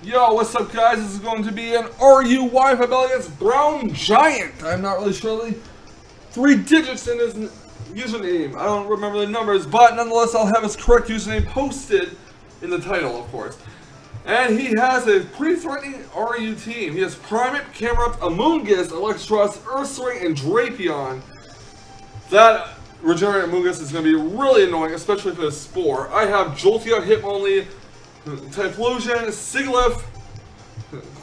Yo, what's up guys? This is going to be an RU Wi-Fi battle against Brown Giant. I'm not really sure the 3 digits in his username. I don't remember the numbers, but nonetheless I'll have his correct username posted in the title, of course. And he has a pretty threatening RU team. He has Primate, Camerupt, Amoonguss, Electros, Ursaring, and Drapion. That regenerate Amoonguss is going to be really annoying, especially for the Spore. I have Jolteon, Hitmonlee, Typhlosion, Sigilyph,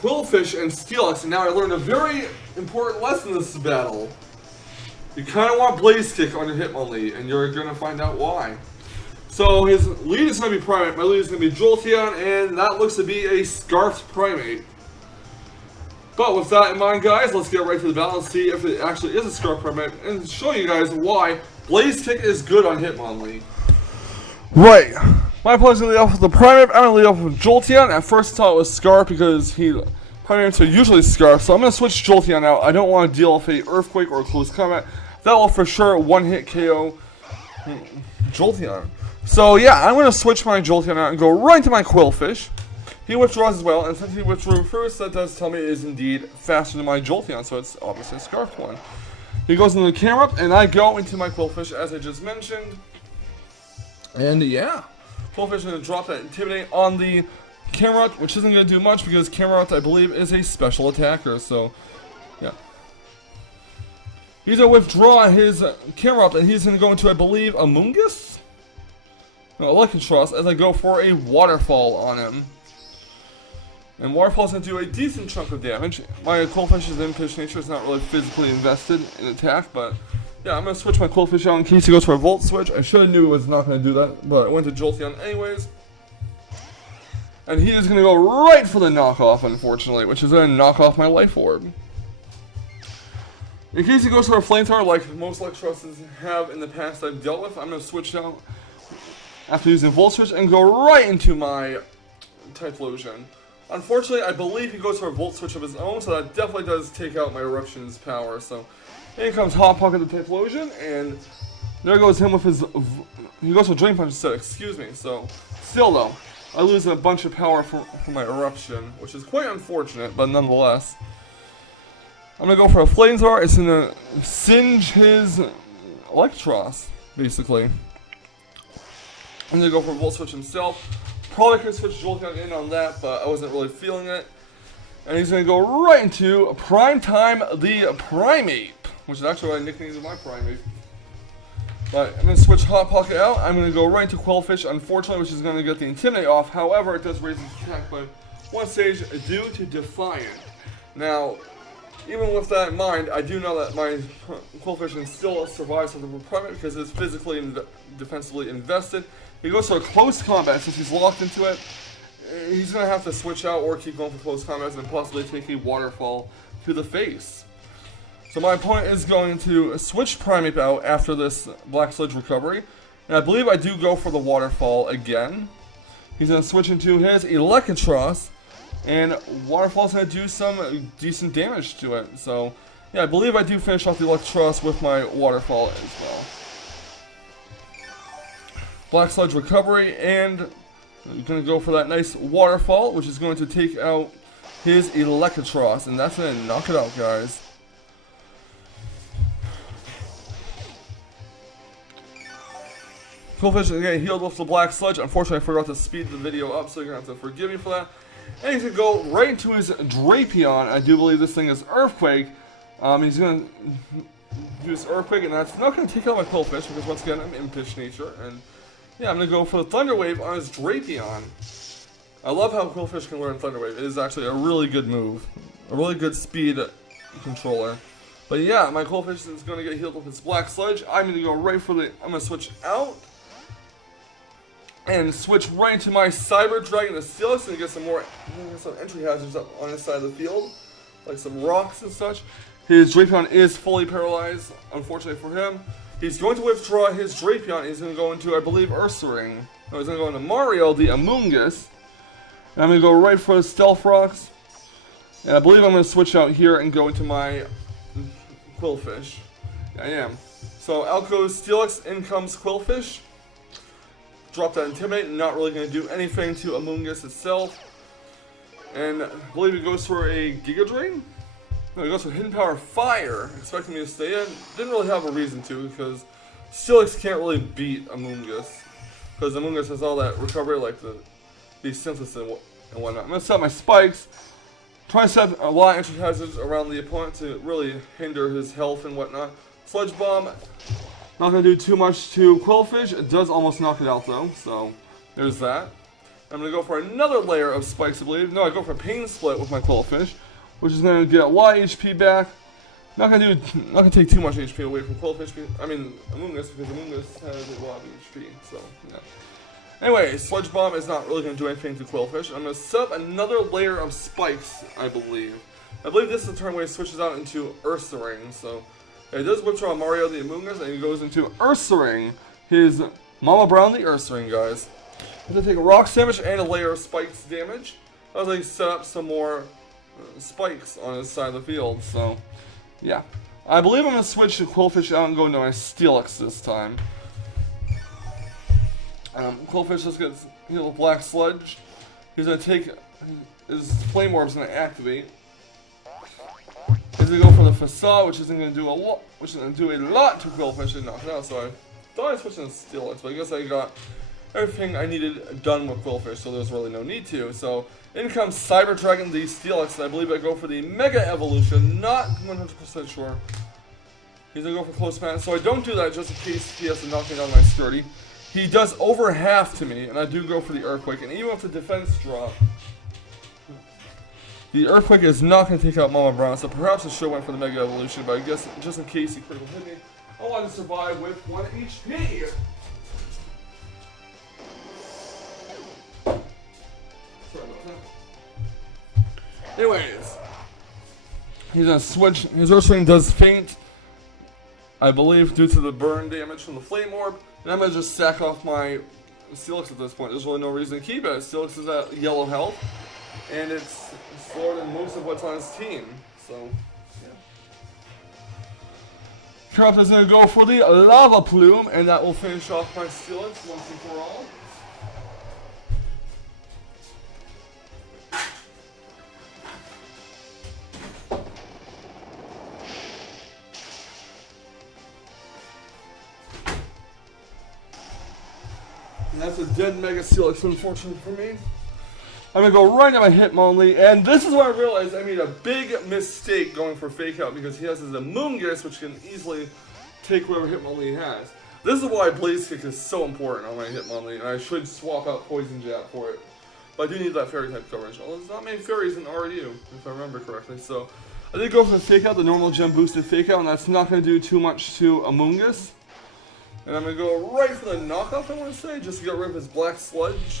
Quillfish, and Steelix, and now I learned a very important lesson in this battle. You kind of want Blaze Kick on your Hitmonlee, and you're going to find out why. So his lead is going to be Primate, my lead is going to be Jolteon, and that looks to be a Scarfed Primate. But with that in mind, guys, let's get right to the battle and see if it actually is a Scarfed Primate, and show you guys why Blaze Kick is good on Hitmonlee. Right. My plan is going to lead off with the Primate. I'm going to lead off with Jolteon. At first I thought it was Scarf because Primates are usually Scarf, so I'm going to switch Jolteon out. I don't want to deal with a Earthquake or a Close Combat. That will for sure one-hit KO Jolteon. So yeah, I'm going to switch my Jolteon out and go right into my Quillfish. He withdraws as well, and since he withdrew first, that does tell me it is indeed faster than my Jolteon, so it's obviously a Scarfed one. He goes into the Camerupt, and I go into my Quillfish as I just mentioned. And yeah, Quillfish is going to drop that Intimidate on the Camerupt, which isn't going to do much because Camerupt, I believe, is a special attacker, so yeah. He's going to withdraw his Camerupt, and he's going to go into, I believe, Amoonguss? No, Electros, as I go for a Waterfall on him. And Waterfall's going to do a decent chunk of damage. My Quillfish's Impish nature is not really physically invested in attack, but yeah, I'm going to switch my Quillfish out in case he goes for a Volt Switch. I should have knew it was not going to do that, but I went to Jolteon anyways. And he is going to go right for the knockoff, unfortunately, which is going to knock off my Life Orb. In case he goes for a Flamethrower, like most Electroses have in the past I've dealt with, I'm going to switch out after using Volt Switch and go right into my Typhlosion. Unfortunately, I believe he goes for a Volt Switch of his own, so that definitely does take out my Eruption's power. So, in comes Hot Pocket the Typhlosion, and there goes him with his... He goes for Drain Punch instead, excuse me. So, still though, I lose a bunch of power from my Eruption, which is quite unfortunate, but nonetheless. I'm going to go for a Flamethrower. It's going to singe his Electros, basically. I'm going to go for a Volt Switch himself. Probably could switch Jolteon in on that, but I wasn't really feeling it. And he's going to go right into Prime Time the Primate, which is actually what I nicknamed my Primate. But I'm going to switch Hot Pocket out. I'm going to go right into Quillfish, unfortunately, which is going to get the Intimidate off. However, it does raise his attack by 1 stage due to Defiant. Now, even with that in mind, I do know that my Quillfish still survives with the Primate because it's physically and defensively invested. He goes for a Close Combat since he's locked into it. He's going to have to switch out or keep going for Close Combats and possibly take a Waterfall to the face. So my opponent is going to switch Primate out after this Black Sludge recovery. And I believe I do go for the Waterfall again. He's going to switch into his Electros. And Waterfall's going to do some decent damage to it. So yeah, I believe I do finish off the Electros with my Waterfall as well. Black Sludge recovery, and I'm going to go for that nice Waterfall, which is going to take out his Electros, and that's going to knock it out, guys. Quillfish is getting healed with the Black Sludge. Unfortunately, I forgot to speed the video up, so you're going to have to forgive me for that. And he's going to go right into his Drapion. I do believe this thing is Earthquake. He's going to use Earthquake, and that's not going to take out my Quillfish, because once again, I'm Impish nature, and yeah, I'm going to go for the Thunder Wave on his Drapion. I love how Quillfish can learn Thunder Wave. It is actually a really good move. A really good speed controller. But yeah, my Quillfish is going to get healed with its Black Sludge. I'm going to go right for the... I'm going to switch out. And switch right into my Cyber Dragon the Steelix and get some more entry hazards up on his side of the field. Like some rocks and such. His Drapion is fully paralyzed, unfortunately for him. He's going to withdraw his Drapion. He's going to go into, I believe, Ursaring. No, he's going to go into Mario, the Amoonguss. And I'm going to go right for the Stealth Rocks. And I believe I'm going to switch out here and go into my Quillfish. Yeah, I am. So out goes Steelix, in comes Quillfish. Drop that Intimidate, not really going to do anything to Amoonguss itself. And I believe he goes for a Giga Drain? No, he goes for Hidden Power Fire, expecting me to stay in. Didn't really have a reason to, because Steelix can't really beat Amoonguss. Because Amoonguss has all that recovery, like the synthesis and whatnot. I'm going to set my spikes. Try to set a lot of entry hazards around the opponent to really hinder his health and whatnot. Sludge Bomb, not going to do too much to Quillfish. It does almost knock it out though, so there's that. I'm going to go for another layer of spikes, I believe. No, I go for Pain Split with my Quillfish, which is going to get a lot of HP back. Not going to take too much HP away from Quillfish. I mean, Amoonguss, because Amoonguss has a lot of HP. So yeah. Anyway, Sludge Bomb is not really going to do anything to Quillfish. I'm going to set up another layer of spikes, I believe. I believe this is the turn where he switches out into Ursaring. So it does withdraw Mario the Amoonguss, and he goes into Ursaring, his Mama Brown the Ursaring, guys. I'm going to take a Rocks damage and a layer of spikes damage. I was like set up some more spikes on his side of the field. So yeah, I believe I'm going to switch to Quillfish out and go into my Steelix this time. Quillfish just gets hit with Black Sludge. He's going to take his Flame Orb's going to activate. He's going to go for the Facade, which isn't going to do a lot, to Quillfish and knock it out. So I thought I switched to Steelix, but I guess I got everything I needed done with Quillfish, so there's really no need to. So in comes Cyber Dragon the Steelix, and I believe I go for the Mega Evolution. Not 100% sure. He's going to go for Close Command, so I don't do that just in case he has to knock me down my Sturdy. He does over half to me, and I do go for the Earthquake, and even with the defense drop, the Earthquake is not going to take out Mama Brown, so perhaps I should have went for the Mega Evolution, but I guess just in case he critical hit me, I want to survive with 1 HP. Sorry about that. Anyways, he's going to switch. His Earthring does faint, I believe, due to the burn damage from the Flame Orb. And I'm going to just sack off my Steelix at this point. There's really no reason to keep it. Steelix is at yellow health, and it's slower than most of what's on his team. So, yeah. Crop is going to go for the Lava Plume, and that will finish off my Steelix once and for all. And that's a dead Mega Steelix, unfortunately for me. I'm going to go right at my Hitmonlee, and this is where I realized I made a big mistake going for Fake Out, because he has his Amoonguss, which can easily take whatever Hitmonlee he has. This is why Blaze Kick is so important on my Hitmonlee, and I should swap out Poison Jab for it. But I do need that Fairy type coverage, although there's not many Fairies in RU, if I remember correctly. So I did go for the Fake Out, the normal gem boosted Fake Out, and that's not going to do too much to Amoonguss. And I'm going to go right for the knockoff, I want to say, just to get rid of his Black Sludge.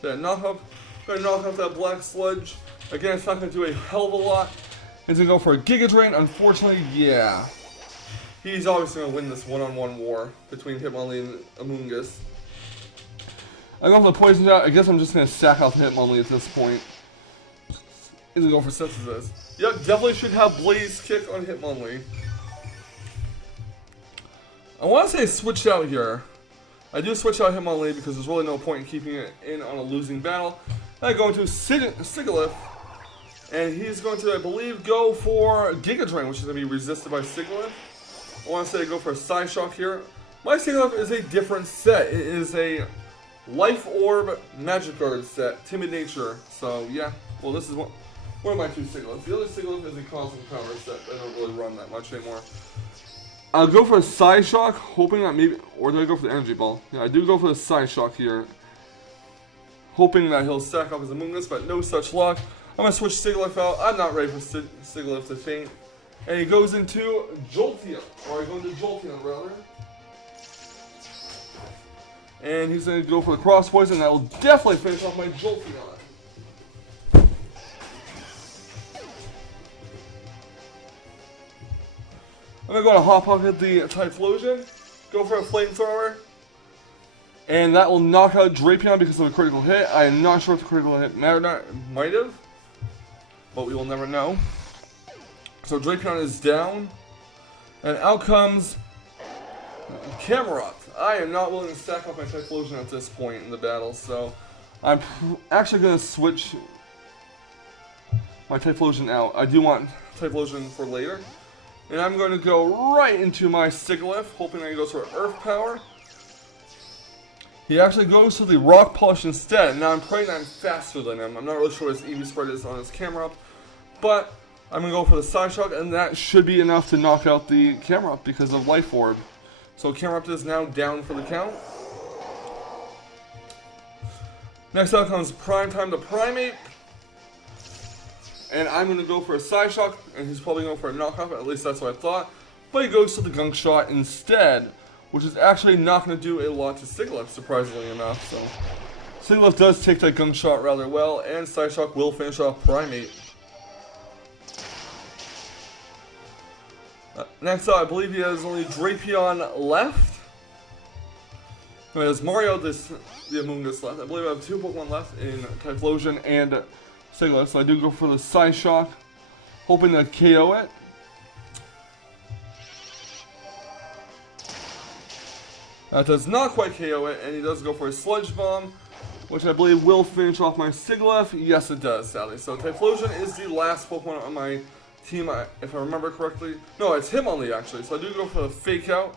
That knockoff, going to knock off that Black Sludge. Again, it's not going to do a hell of a lot. It's going to go for a Giga Drain. Unfortunately, yeah. He's obviously going to win this one-on-one war between Hitmonlee and Amoonguss. I go for the Poison Shot. I guess I'm just going to sack off Hitmonlee at this point. He's going to go for Synthesis. Yep, definitely should have Blaze Kick on Hitmonlee. I want to say switch out here. I do switch out Hitmonlee because there's really no point in keeping it in on a losing battle. Then I go into Sigilyph, and he's going to, I believe, go for Giga Drain, which is going to be resisted by Sigilyph. I want to say I go for a Psyshock here. My Sigilyph is a different set. It is a Life Orb Magic Guard set, Timid Nature. So yeah, well this is one of my two Sigilyphs. The other Sigilyph is a Cosmic Power set. I don't really run that much anymore. I'll go for a Psyshock, hoping that maybe, or do I go for the Energy Ball? Yeah, I do go for the Psyshock here, hoping that he'll sack off his Amoonguss, but no such luck. I'm going to switch Sigilyph out. I'm not ready for Sigilyph to faint. And he goes into Jolteon, or I go into Jolteon rather. And he's going to go for the Cross Poison, and that will definitely finish off my Jolteon. I'm going to Hot Pocket the Typhlosion, go for a Flamethrower, and that will knock out Drapion because of a critical hit. I am not sure if the critical hit mattered or not. Might have, but we will never know. So Drapion is down, and out comes Camerupt. I am not willing to stack up my Typhlosion at this point in the battle, so I'm actually going to switch my Typhlosion out. I do want Typhlosion for later. And I'm going to go right into my Sigilyph, hoping that he goes for Earth Power. He actually goes to the Rock Polish instead. Now I'm praying I'm faster than him. I'm not really sure what his EV spread is on his camera up. But I'm going to go for the Side Shock, and that should be enough to knock out the camera up because of Life Orb. So camera up is now down for the count. Next up comes Prime Time to Primate. And I'm going to go for a Side Shock, and he's probably going for a knockoff, at least that's what I thought. But he goes to the Gunk Shot instead, which is actually not going to do a lot to Sigilyph, surprisingly enough. So Sigilyph does take that Gunk Shot rather well, and Side Shock will finish off Primate. Next up, I believe he has only Drapion left. No, he has Mario, the Amoonguss left. I believe I have 2 Pokemon left in Typhlosion and Sigilyph, so I do go for the Side Shock, hoping to KO it. That does not quite KO it, and he does go for a Sludge Bomb, which I believe will finish off my Sigilyph. Yes, it does, sadly. So Typhlosion is the last Pokemon on my team, if I remember correctly. No, it's Hitmonlee, actually. So I do go for the Fake Out,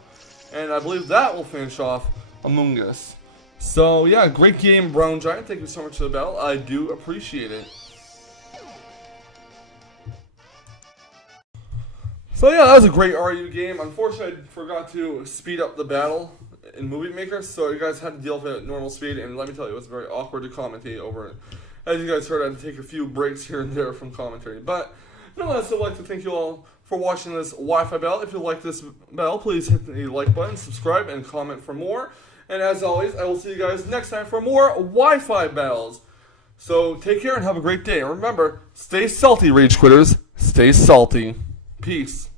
and I believe that will finish off Amoonguss. So, yeah, great game, Brown Giant. Thank you so much for the battle. I do appreciate it. So yeah, that was a great RU game. Unfortunately, I forgot to speed up the battle in Movie Maker, so you guys had to deal with it at normal speed, and let me tell you, it was very awkward to commentate over it. As you guys heard, I had to take a few breaks here and there from commentary. But nonetheless, I'd like to thank you all for watching this Wi-Fi battle. If you like this battle, please hit the like button, subscribe, and comment for more. And as always, I will see you guys next time for more Wi-Fi battles. So take care and have a great day. And remember, stay salty, Rage Quitters. Stay salty. Peace.